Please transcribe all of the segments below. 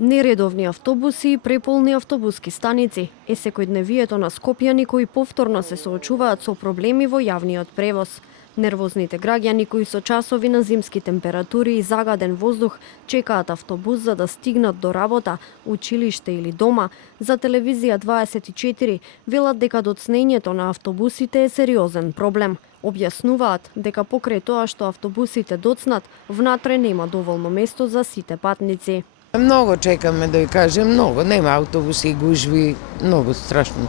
Нередовни автобуси и преполни автобуски станици е секојдневието на скопјани кои повторно се соочуваат со проблеми во јавниот превоз. Нервозните граѓани кои со часови на зимски температури и загаден воздух чекаат автобус за да стигнат до работа, училиште или дома, за телевизија 24 велат дека доцнењето на автобусите е сериозен проблем. Објаснуваат дека покрај тоа што автобусите доцнат, внатре нема доволно место за сите патници. Многу чекаме, да ви кажем, многу. Нема автобуси, гужви, многу страшно.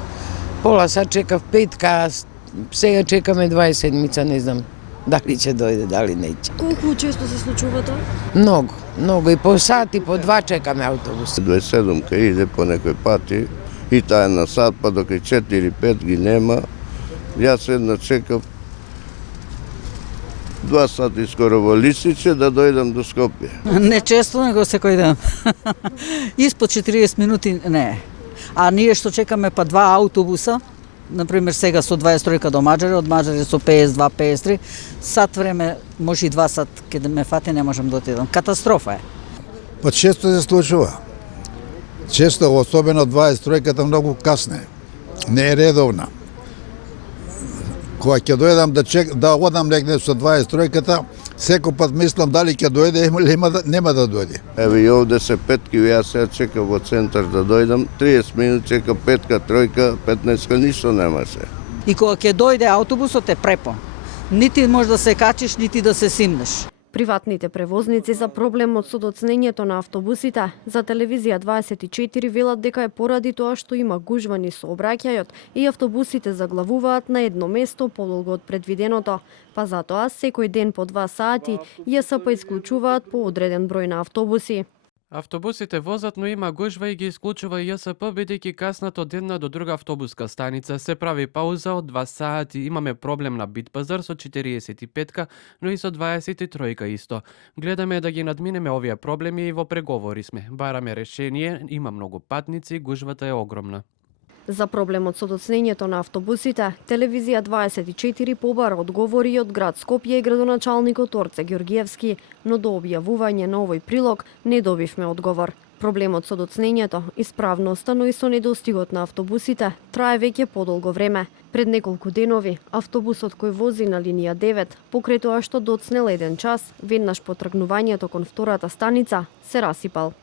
Пола сад чекав 5 сега чекаме 20 седмица, не знам дали ќе дојде, дали не ќе. Колку често се случува тоа? Многу. И по сат и по 2 чекаме автобус. 27 кај иде по некој пати и таа на сат, па докај 4-5 ги нема. Јас една чекав 2 сати скоро во Лисиче да дојдам до Скопје. Не често, него секој ден. Испод 40 минути не. А ние што чекаме па 2 автобуса, например сега со 23 до Маđари, од Маđари со 52-53, сат време, може и 2 сат, каде ме фати не можам да отидам. Катастрофа е. Па често се случува. Често, особено 23-ката многу касне. Не е редовна. Кога ќе дојдам да одам негде со 23-ката, секој пат мислам дали ќе дојде или нема да дојде. Еве и овде се петки, јас сега чекам во центар да дојдам, 30 минути чекам петка, тројка, 15-ка, ништо немаше. И кога ќе дојде автобусот е препон. Нити може да се качиш, нити да се симнеш. Приватните превозници за проблемот со доцнењето на автобусите за телевизија 24 велат дека е поради тоа што има гужвани со обраќајот и автобусите заглавуваат на едно место подолго од предвиденото. Па затоа секој ден по 2 сати ЈСП исклучуваат по одреден број на автобуси. Автобусите возат, но има гужва и ги исклучува ЈСП бидејќи каснат од една до друга автобуска станица. Се прави пауза од 2 сати. Имаме проблем на Битпазар со 45-ка, но и со 23-ка исто. Гледаме да ги надминеме овие проблеми и во преговори сме. Бараме решение, има многу патници, гужвата е огромна. За проблемот со доцнењето на автобусите, телевизија 24 побара одговори од град Скопје и градоначалникот Орце Ѓоргиевски, но до објавување на овој прилог не добивме одговор. Проблемот со доцнењето, исправноста, но и со недостигот на автобусите трае веќе подолго време. Пред неколку денови, автобусот кој вози на линија 9, покрај тоа што доцнел 1 час, веднаш по тргнувањето кон втората станица, се расипал.